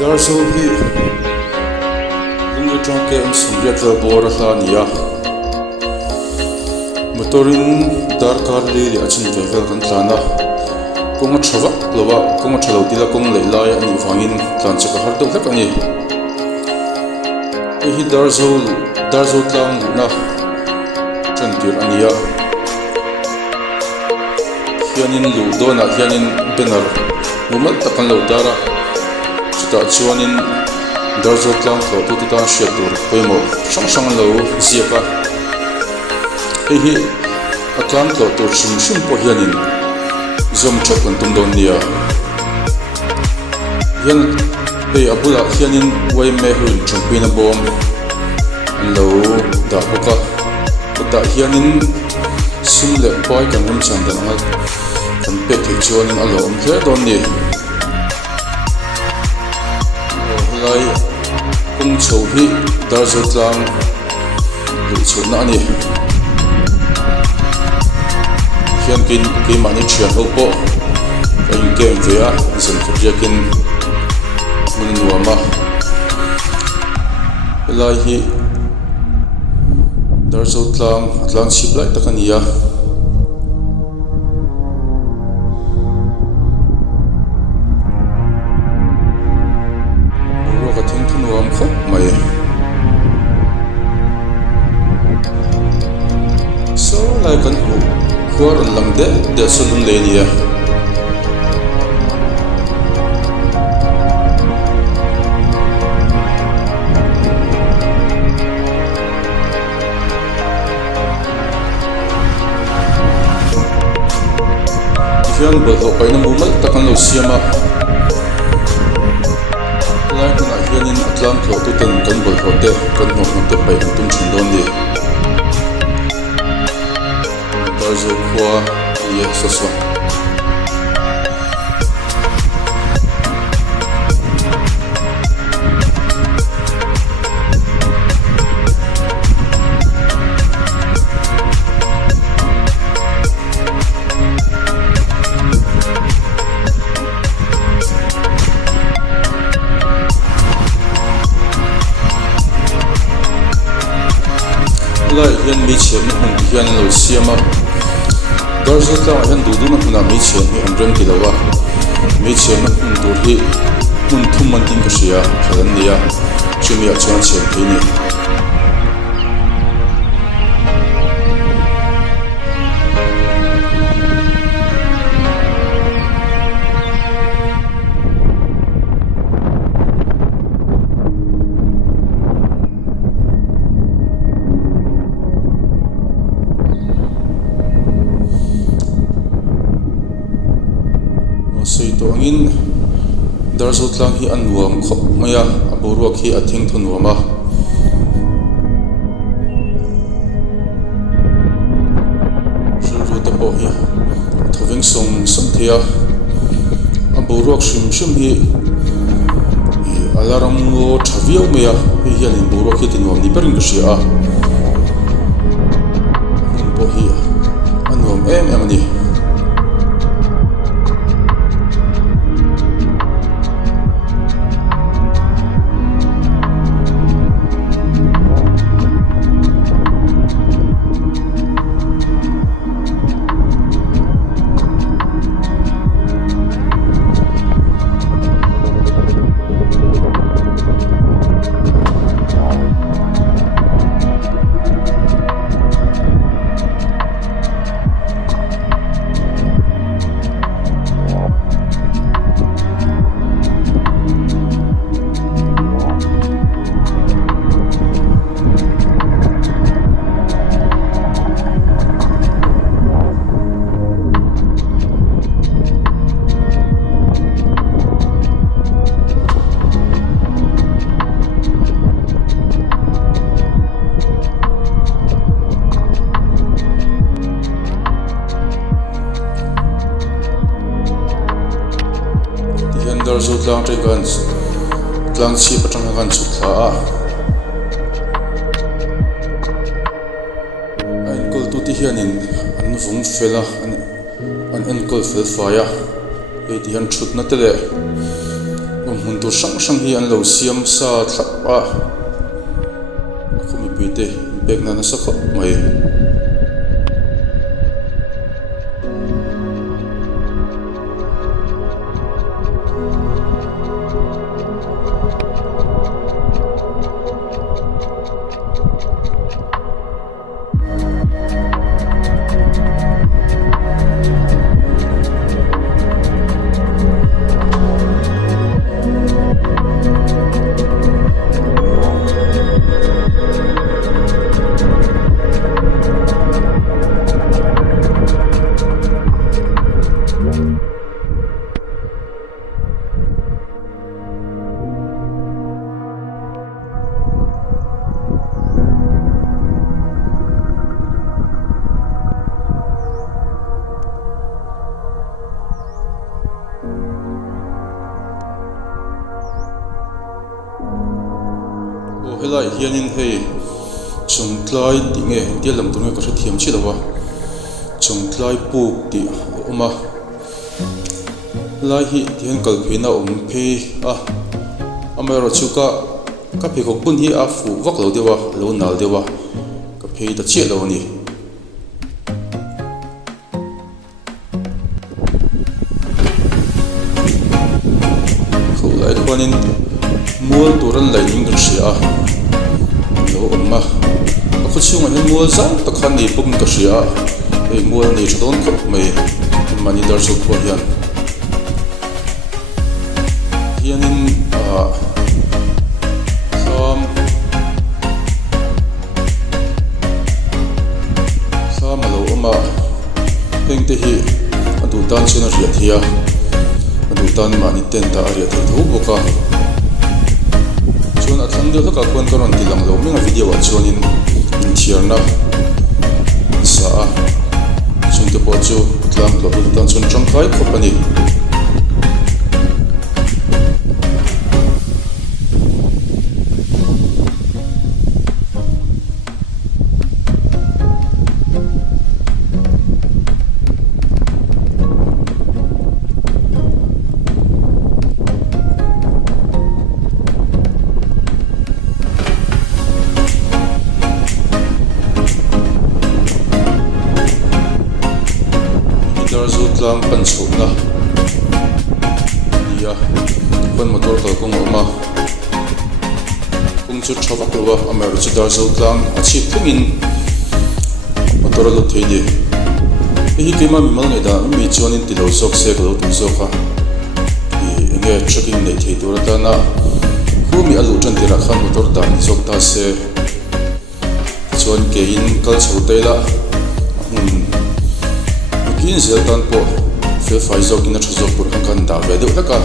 Darso hi lungi trangke ang sumriat vel bora nia motorin dar kar li achin vel kan tlana konga thawak lawa konga thalo tila kong leilai ani wangin tlan chaka har deuh hlek ani hi darzo tlang na chantir ania hianin lu dona hianin benar mumal takan lo dara ta chuanin darzo tlang tlo tu ta shetur poimo sang lo ziaka hi atlam tlo tu shum po hianin zom chok kan tum don nia hian pe abula hianin wai me hun chumpina bom lo da boka ta hianin sumle poi kan hum chan dan mal kan pe thi chuanin alo om hle don ni lai kung chou hi darzo tlang lu chuna ani hian kin ke mani thian ho po in kem ve a zan khjakin mun nuama lai hi darzo tlang chip lai takania lai kan hu khwar an lang de solum le nia hian bol ho paina mumal takan lo siama lai kan hianin atlam thlo tu tan kan bol ho te kan no te pai kan tum chin don ni darzo khwa ye saswa lai hian mi chem na hung hian lo siama darzo tlang hian du na huna mi chem hi an rem kilawa mi chem na hung tur hi mun thum man tin ka sia phalan nia chimia chuan chem thini to angin darzo tlang hi an nuam khop maya aburuak hi athing thu nuama shuru te po hi thoving som thia aburuak shim hi alarm ngo thaviau meya hi hianin buruak hi tinuam ni perin ka sia po hi anuam em ani darzo tlang tre kan tlang chi patang kan chu thla a an kol tu ti hianin an vung fela an kol fel faya e ti han thut na tele mun tur sang hi an lo siam sa thlap a khumi puite bek na sa kho mai helai hianin hei chungtlai ti nge tial lam tunga ka thiam chi lawa chungtlai puk ti oma lai hi tian kal phina phe a amero chuka ka phe ko bun hi a fu wak lo dewa lo nal dewa ka phe ta che lo ni khulai khonin mual turan lai ning kan sia lo amma ko chiunga hin mual zang ta khan ni pum ka sia e mual ni chadon khop mai mani dar so ko hianin sam lo amma hengte hi adu tan chuna ria thia adu tan mani ten ta ria the thu boka chun athang de ka kon karon dilang lo minga video wa chuanin in thierna sa chun te po chu tlang lo bu tan chun chang khai khopani tlang pan chhuna ya pan motor ka kong oma kung chu thawak lo amer chu dar zo tlang achi thingin motor lo theini hi kema mi mal ngai da mi chuanin ti lo sok se lo tu zo kha i nge tracking nei thei tur ta na khu mi alu chan tira khan motor dan zok ta se chuan ke in kal chho teila in zel tan po fe fai zok in a thazok pur kan da ve deuh laka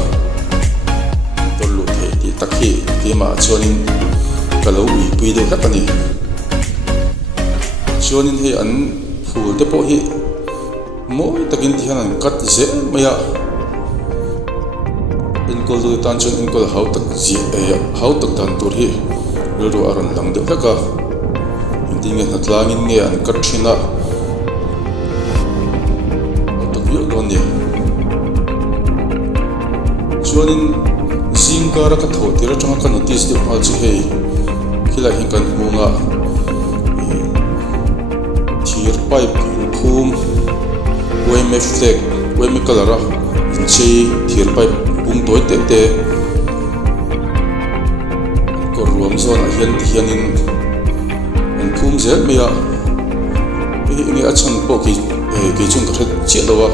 tor lu thei ti takhi kema chuanin kalo ui pui deuh lak ani chuanin hei an phul te po hi moi takin ti hanan kat ze maya in kol du tan chun in kol hau tak ji hau tak tan tur hi ru aron lang deuh laka inting nge natlangin nge an kat thina chuanin zingkara ka tho tira tanga ka notice de hal chu hei khila hin kan hmunga thir pipe khum weme flag weme color chi thir pipe bung toi te te ko ruam zona hianin an khum zel meya nge achon po ki chung ka thet che lowa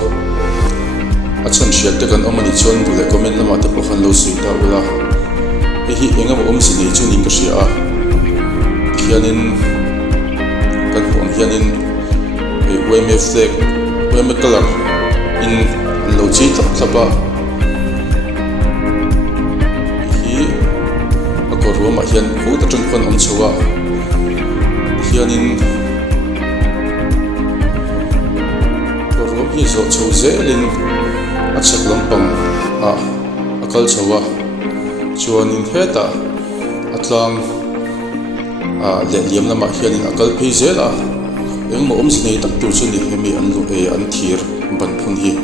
achan shiat te kan omani chon du le comment lama te po khan lo sui ta ula hi engam om si ni chu ning ka sia hianin kan hon hianin weme flag weme color in lo chi thapa hi akor roma hian hu ta chung khon om chuwa hianin hi zo chu zelin achak lampang akal chawa chuanin heta atlang le liam lama hianin akal phei zela engmo om sinei tak tur chu ni hemi an lu an thir ban phun hi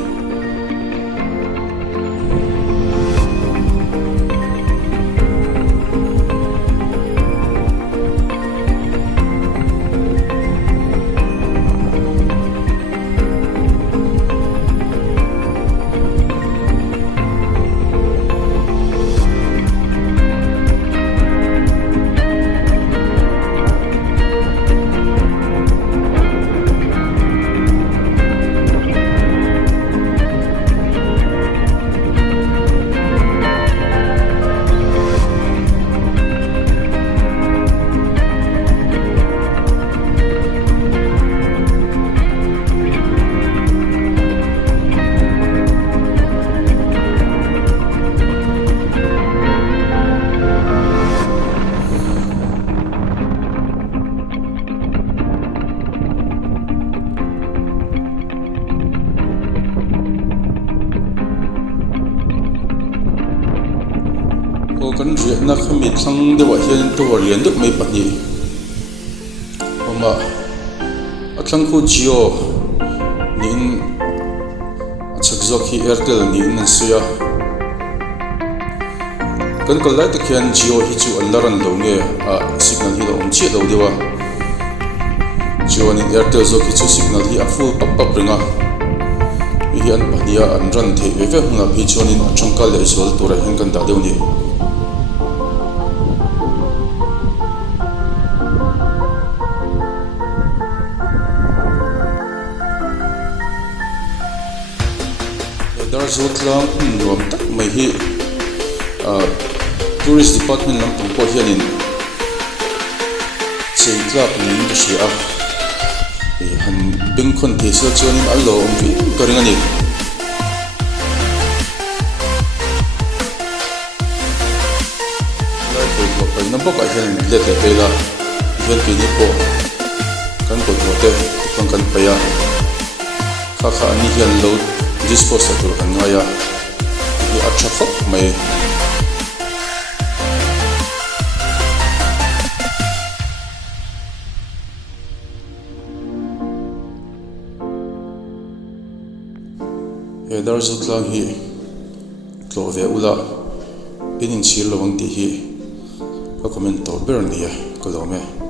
kan ria na khami thlang dewa hian to rian duk mai pani oma athlang khu Jio nin chak zok hi Airtel ni in suya kan kal lai takhian Jio hi chu allaran lo nge a signal hi lo chi lo dewa Jio nin Airtel zok hi chu signal hi a full pap ringa hi an pahnia an ran the ve ve huna phi chuanin a thangkal le zol tura hin kan da deu ni dar zotlang rom tak mai hi tourist department lam tong po hianin sei club ni industry a han bingkhon the sel chuanin allo vi karing ani lai ko ko pa na boka hian le te pela hian pi ni po kan ko te kan pa ya kha ani hian lo disposator kan ngaya hi acha khop mai dar zutlang hi tlo ve ula inin chil lawang ti hi ka comment to ber ni ka lo me